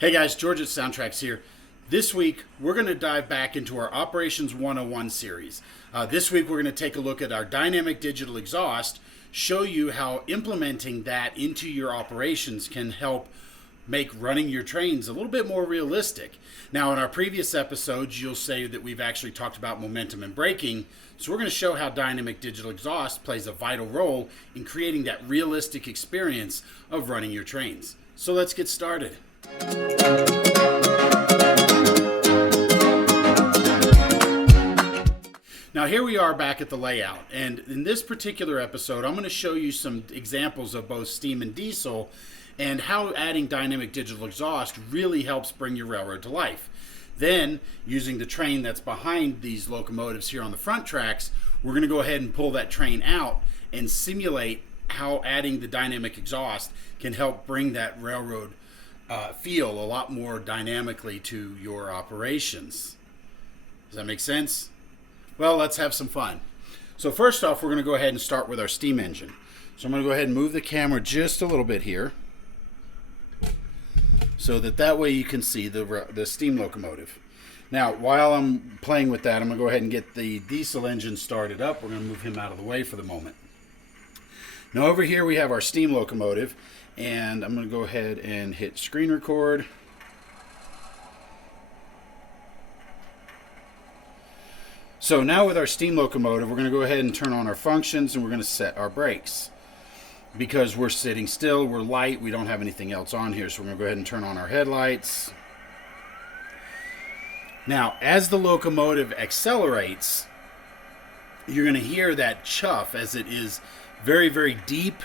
Hey guys, George at SoundTraxx here. This week, we're going to dive back into our Operations 101 series. This week, we're going to take a look at our dynamic digital exhaust, show you how implementing that into your operations can help make running your trains a little bit more realistic. Now, in our previous episodes, you'll say that we've actually talked about momentum and braking, so we're going to show how dynamic digital exhaust plays a vital role in creating that realistic experience of running your trains. So let's get started. Now here we are back at the layout, and in this particular episode I'm going to show you some examples of both steam and diesel and how adding dynamic digital exhaust really helps bring your railroad to life. Then, using the train that's behind these locomotives here on the front tracks, we're going to go ahead and pull that train out and simulate how adding the dynamic exhaust can help bring that railroad feel a lot more dynamically to your operations. Does that make sense? Well, let's have some fun. So first off, we're going to go ahead and start with our steam engine. So I'm going to go ahead and move the camera just a little bit here so that way you can see the steam locomotive. Now, while I'm playing with that, I'm going to go ahead and get the diesel engine started up. We're going to move him out of the way for the moment. Now over here we have our steam locomotive, and I'm going to go ahead and hit screen record. So now with our steam locomotive, we're going to go ahead and turn on our functions, and we're going to set our brakes. Because we're sitting still, we're light, we don't have anything else on here, so we're going to go ahead and turn on our headlights. Now, as the locomotive accelerates, you're going to hear that chuff as it is very, very deep,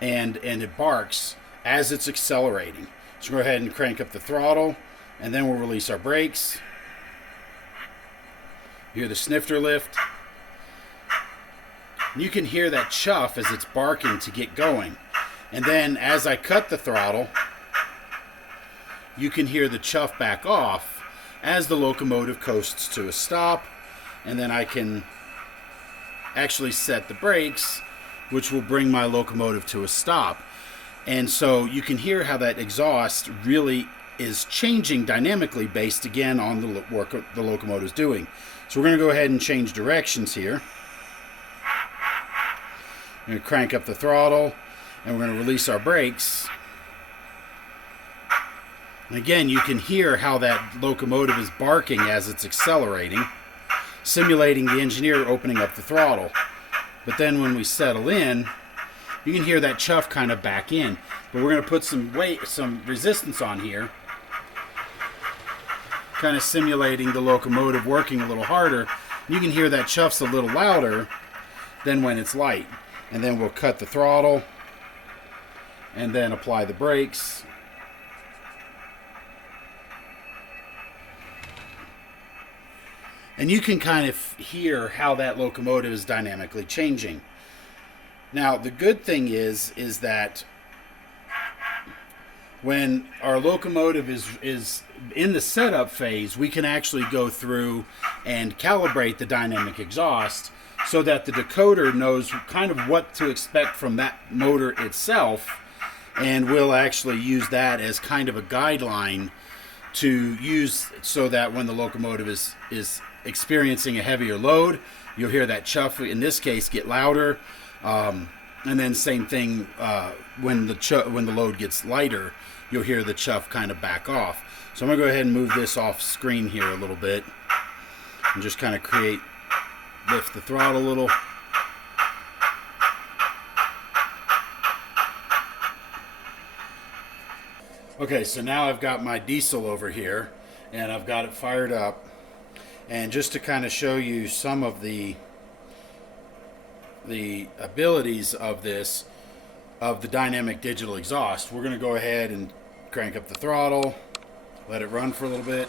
and it barks as it's accelerating. So go ahead and crank up the throttle, and then we'll release our brakes. You hear the snifter lift. You can hear that chuff as it's barking to get going. And then as I cut the throttle, you can hear the chuff back off as the locomotive coasts to a stop. And then I can actually set the brakes, which will bring my locomotive to a stop. And so you can hear how that exhaust really is changing dynamically based again on the work the locomotive is doing. So we're going to go ahead and change directions here. We're going to crank up the throttle, and we're going to release our brakes. And again, you can hear how that locomotive is barking as it's accelerating, simulating the engineer opening up the throttle. But then when we settle in, you can hear that chuff kind of back in. But we're going to put some resistance on here, kind of simulating the locomotive working a little harder. You can hear that chuff's a little louder than when it's light. And then we'll cut the throttle and then apply the brakes. And you can kind of hear how that locomotive is dynamically changing. Now, the good thing is that when our locomotive is in the setup phase, we can actually go through and calibrate the dynamic exhaust so that the decoder knows kind of what to expect from that motor itself, and we'll actually use that as kind of a guideline to use so that when the locomotive is experiencing a heavier load, you'll hear that chuff, in this case, get louder. And then same thing when the load gets lighter, you'll hear the chuff kind of back off. So I'm going to go ahead and move this off screen here a little bit and just kind of lift the throttle a little. Okay, so now I've got my diesel over here and I've got it fired up. And just to kind of show you some of the abilities of the dynamic digital exhaust, we're going to go ahead and crank up the throttle, let it run for a little bit.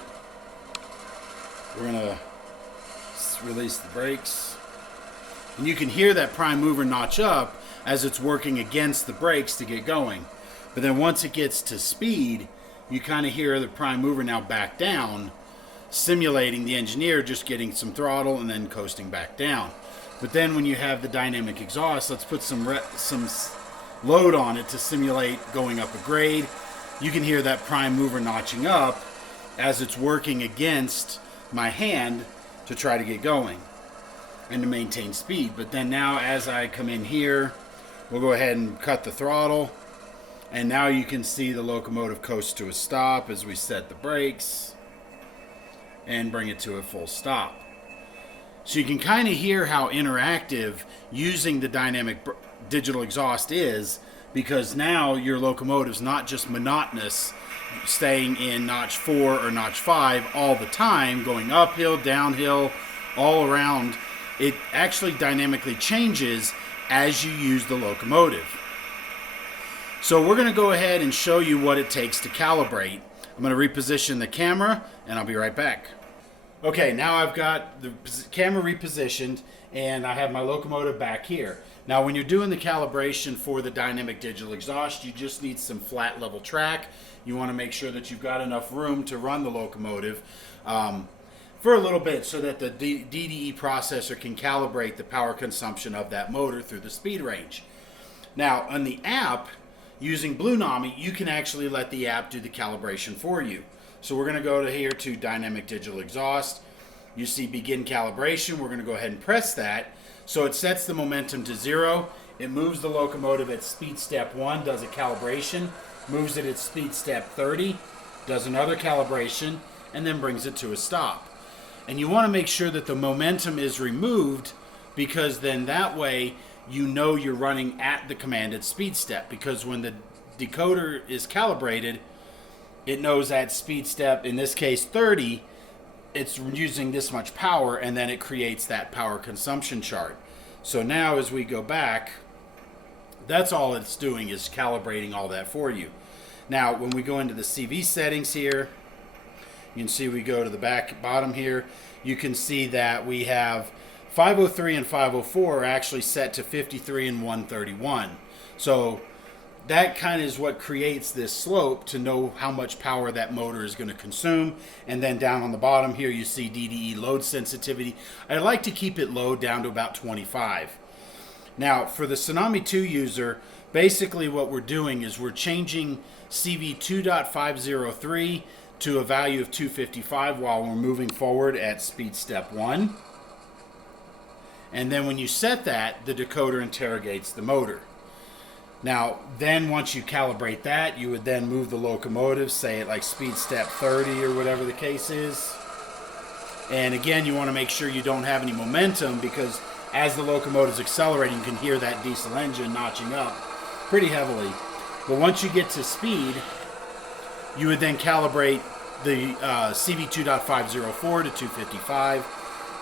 We're going to release the brakes, and you can hear that prime mover notch up as it's working against the brakes to get going. But then once it gets to speed, you kind of hear the prime mover now back down, simulating the engineer just getting some throttle and then coasting back down. But then when you have the dynamic exhaust, let's put some load on it to simulate going up a grade. you can hear that prime mover notching up as it's working against my hand to try to get going and to maintain speed. But then now as I come in here, we'll go ahead and cut the throttle, and now you can see the locomotive coast to a stop as we set the brakes and bring it to a full stop. So you can kind of hear how interactive using the dynamic digital exhaust is, because now your locomotive's not just monotonous, staying in notch 4 or notch 5 all the time, going uphill, downhill, all around. It actually dynamically changes as you use the locomotive. So we're going to go ahead and show you what it takes to calibrate. I'm going to reposition the camera, and I'll be right back. Okay, now I've got the camera repositioned, and I have my locomotive back here. Now when you're doing the calibration for the dynamic digital exhaust, you just need some flat level track. You want to make sure that you've got enough room to run the locomotive for a little bit, so that the DDE processor can calibrate the power consumption of that motor through the speed range. Now on the app, using Blunami, you can actually let the app do the calibration for you. So we're going to go to here to dynamic digital exhaust. You see begin calibration. We're going to go ahead and press that. So it sets the momentum to 0. It moves the locomotive at speed step 1, does a calibration, moves it at speed step 30, does another calibration, and then brings it to a stop. And you want to make sure that the momentum is removed, because then that way you know you're running at the commanded speed step. Because when the decoder is calibrated, it knows at speed step, in this case 30, it's using this much power, and then it creates that power consumption chart. So now as we go back, that's all it's doing, is calibrating all that for you. Now when we go into the CV settings here, you can see we go to the bottom here, you can see that we have 503 and 504 are actually set to 53 and 131. So that kind of is what creates this slope to know how much power that motor is going to consume. And then down on the bottom here, you see DDE load sensitivity. I like to keep it low down to about 25. Now for the Tsunami2 user, basically what we're doing is we're changing CV 2.503 to a value of 255 while we're moving forward at speed step 1. And then when you set that, the decoder interrogates the motor. Now, then once you calibrate that, you would then move the locomotive, say at like speed step 30 or whatever the case is. And again, you want to make sure you don't have any momentum, because as the locomotive's accelerating, you can hear that diesel engine notching up pretty heavily. But once you get to speed, you would then calibrate the CV 2.504 to 255.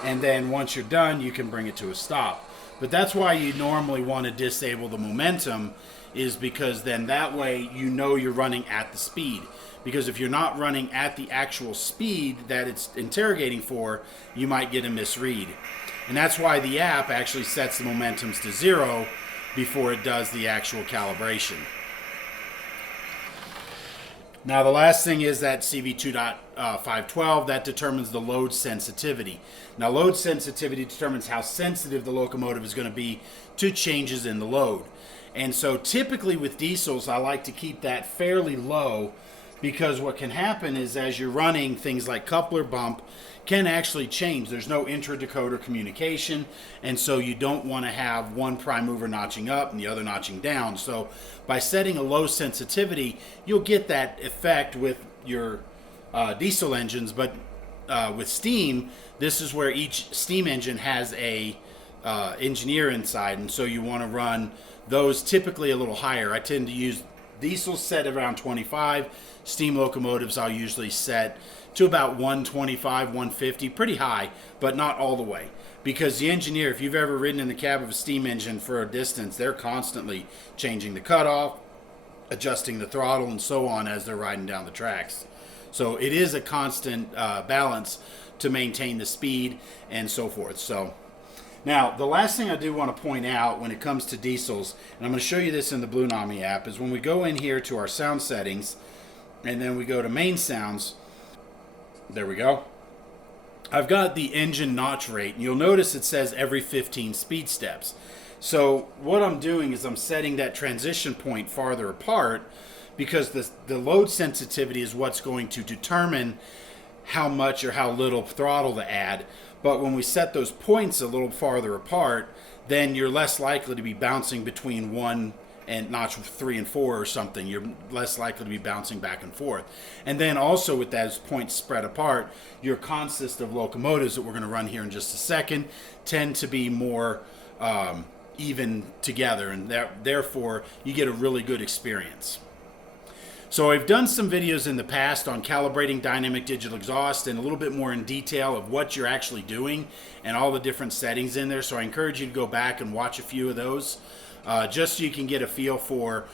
And then once you're done, you can bring it to a stop. But that's why you normally want to disable the momentum, is because then that way you know you're running at the speed. Because if you're not running at the actual speed that it's interrogating for, you might get a misread. And that's why the app actually sets the momentums to 0 before it does the actual calibration. Now the last thing is that CV 2.512, that determines the load sensitivity. Now load sensitivity determines how sensitive the locomotive is going to be to changes in the load. And so typically with diesels, I like to keep that fairly low, because what can happen is as you're running, things like coupler bump can actually change. There's no intra-decoder communication, and so you don't want to have one prime mover notching up and the other notching down. So by setting a low sensitivity, you'll get that effect with your diesel engines, but with steam, this is where each steam engine has a engineer inside, and so you want to run those typically a little higher. I tend to use diesels set around 25. Steam locomotives I'll usually set to about 125, 150, pretty high, but not all the way. Because the engineer, if you've ever ridden in the cab of a steam engine for a distance, they're constantly changing the cutoff, adjusting the throttle, and so on as they're riding down the tracks. So it is a constant balance to maintain the speed and so forth. So now, the last thing I do want to point out when it comes to diesels, and I'm going to show you this in the Blunami app, is when we go in here to our sound settings, and then we go to main sounds, there we go. I've got the engine notch rate, and you'll notice it says every 15 speed steps. So what I'm doing is I'm setting that transition point farther apart, because the load sensitivity is what's going to determine how much or how little throttle to add. But when we set those points a little farther apart, then you're less likely to be bouncing between 1 and notch 3 and 4 or something. You're less likely to be bouncing back and forth. And then also with those points spread apart, your consist of locomotives that we're going to run here in just a second tend to be more even together, and therefore you get a really good experience. So I've done some videos in the past on calibrating dynamic digital exhaust and a little bit more in detail of what you're actually doing and all the different settings in there. So I encourage you to go back and watch a few of those just so you can get a feel for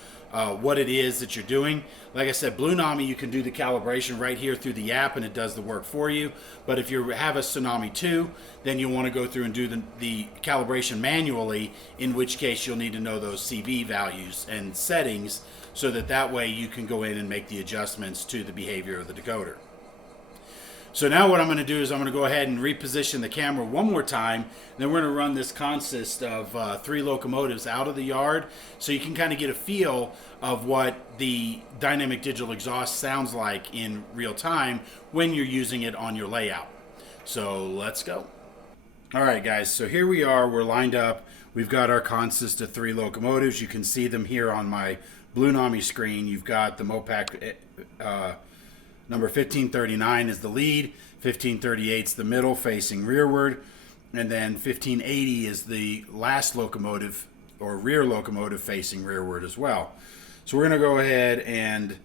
what it is that you're doing. Like I said, Blunami, you can do the calibration right here through the app and it does the work for you. But if you have a Tsunami2, then you'll want to go through and do the calibration manually, in which case you'll need to know those CV values and settings so that way you can go in and make the adjustments to the behavior of the decoder. So now what I'm going to do is I'm going to go ahead and reposition the camera one more time. And then we're going to run this consist of 3 locomotives out of the yard so you can kind of get a feel of what the dynamic digital exhaust sounds like in real time when you're using it on your layout. So let's go. All right, guys, so here we are. We're lined up. We've got our consist of 3 locomotives. You can see them here on my Blunami screen. You've got the Mopac number 1539 is the lead, 1538 is the middle facing rearward, and then 1580 is the last locomotive or rear locomotive facing rearward as well. So we're going to go ahead and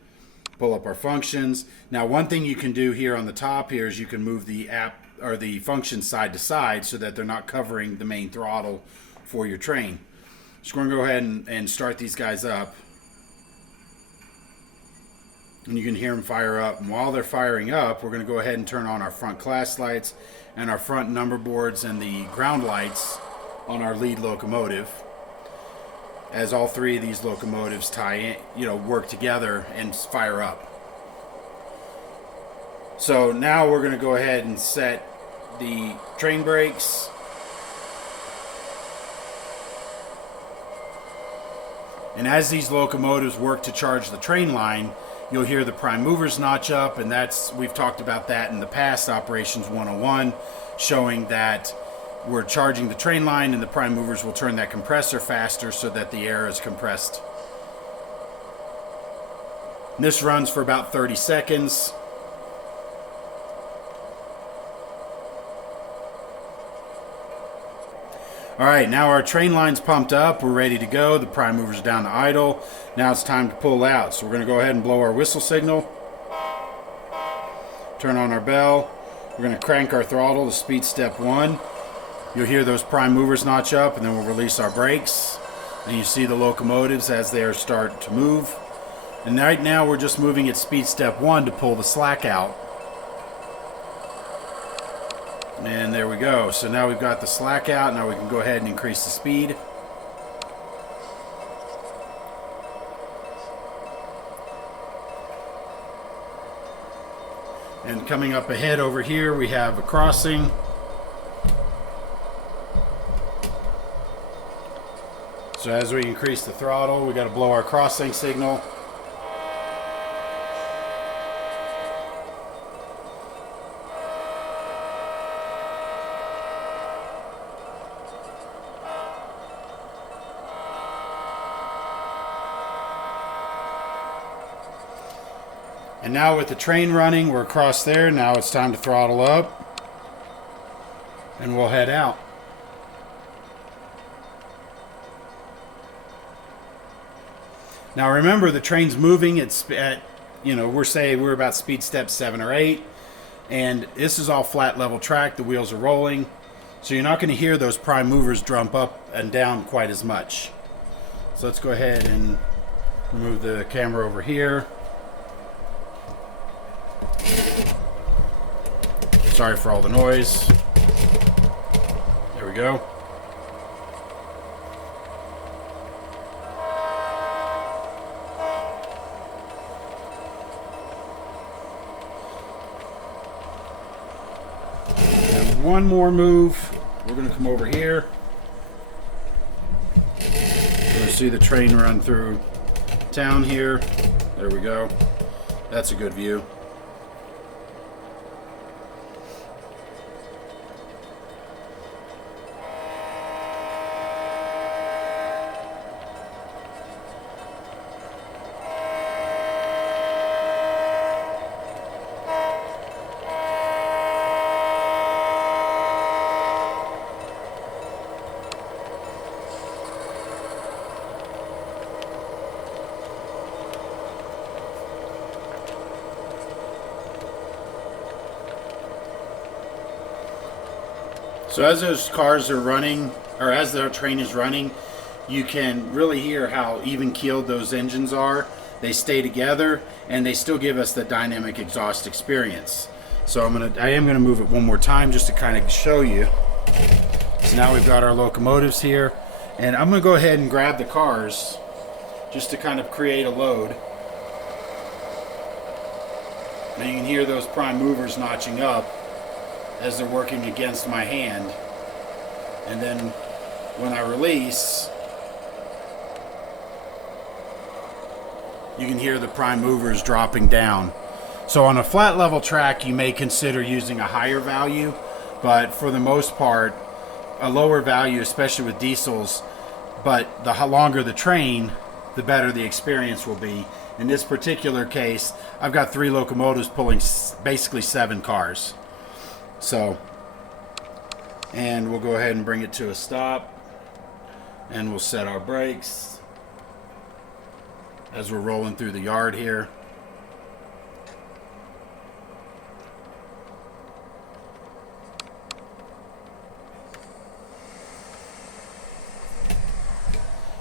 pull up our functions. Now, one thing you can do here on the top here is you can move the app or the functions side to side so that they're not covering the main throttle for your train. So we're going to go ahead and start these guys up. And you can hear them fire up. And while they're firing up, we're going to go ahead and turn on our front class lights and our front number boards and the ground lights on our lead locomotive, as all 3 of these locomotives tie in, work together and fire up. So now we're going to go ahead and set the train brakes. And as these locomotives work to charge the train line, you'll hear the prime movers notch up, and we've talked about that in the past, Operations 101, showing that we're charging the train line and the prime movers will turn that compressor faster so that the air is compressed. And this runs for about 30 seconds. All right, now our train line's pumped up. We're ready to go. The prime movers are down to idle. Now it's time to pull out. So we're going to go ahead and blow our whistle signal. Turn on our bell. We're going to crank our throttle to speed step 1. You'll hear those prime movers notch up, and then we'll release our brakes. And you see the locomotives as they start to move. And right now we're just moving at speed step 1 to pull the slack out. And there we go. So now we've got the slack out. Now we can go ahead and increase the speed. And coming up ahead over here, we have a crossing. So as we increase the throttle, we got to blow our crossing signal. And now with the train running, we're across there. Now it's time to throttle up. And we'll head out. Now remember, the train's moving at we're about speed step 7 or 8. And this is all flat level track. The wheels are rolling. So you're not going to hear those prime movers jump up and down quite as much. So let's go ahead and move the camera over here. Sorry for all the noise. There we go. And one more move. We're going to come over here. You'll see the train run through town here. There we go. That's a good view. So as those cars are running, or as their train is running, you can really hear how even keeled those engines are. They stay together and they still give us the dynamic exhaust experience. So I am gonna move it one more time just to kind of show you. So now we've got our locomotives here, and I'm gonna go ahead and grab the cars just to kind of create a load. Now you can hear those prime movers notching up as they're working against my hand. And then when I release, you can hear the prime movers dropping down. So on a flat level track, you may consider using a higher value, but for the most part, a lower value, especially with diesels, but the longer the train, the better the experience will be. In this particular case, I've got 3 locomotives pulling basically 7 cars. So, and we'll go ahead and bring it to a stop, and we'll set our brakes as we're rolling through the yard here.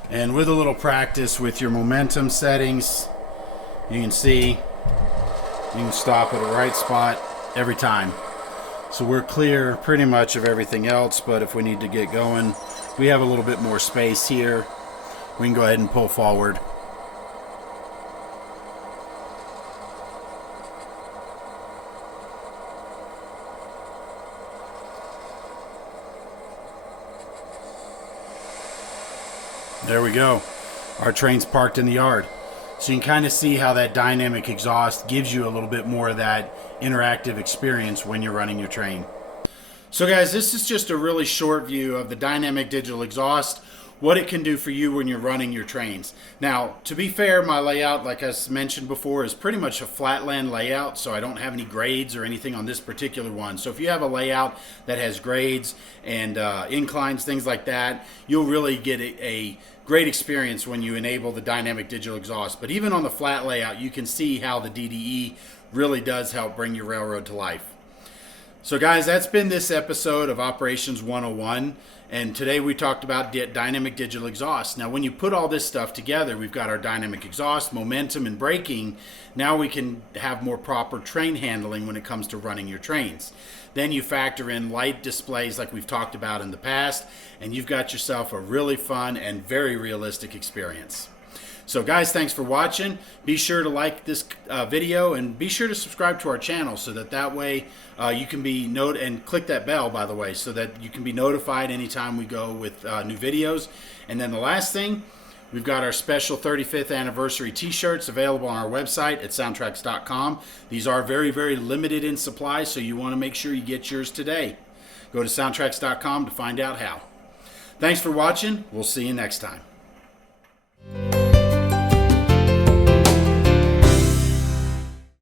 And with a little practice with your momentum settings, you can see you can stop at the right spot every time. So we're clear pretty much of everything else, but if we need to get going, we have a little bit more space here. We can go ahead and pull forward. There we go. Our train's parked in the yard. So you can kind of see how that dynamic exhaust gives you a little bit more of that interactive experience when you're running your train. So guys, this is just a really short view of the dynamic digital exhaust, what it can do for you when you're running your trains. Now, to be fair, my layout, like I mentioned before, is pretty much a flatland layout, so I don't have any grades or anything on this particular one. So if you have a layout that has grades and inclines, things like that, you'll really get a great experience when you enable the dynamic digital exhaust. But even on the flat layout, you can see how the DDE really does help bring your railroad to life. So guys, that's been this episode of Operations 101, and today we talked about dynamic digital exhaust. Now when you put all this stuff together, we've got our dynamic exhaust, momentum, and braking. Now we can have more proper train handling when it comes to running your trains. Then you factor in light displays like we've talked about in the past, and you've got yourself a really fun and very realistic experience. So guys, thanks for watching. Be sure to like this video, and be sure to subscribe to our channel so that way you can be and click that bell, by the way, so that you can be notified anytime we go with new videos. And then the last thing, we've got our special 35th anniversary t-shirts available on our website at SoundTraxx.com. These are very, very limited in supply, so you want to make sure you get yours today. Go to SoundTraxx.com to find out how. Thanks for watching. We'll see you next time.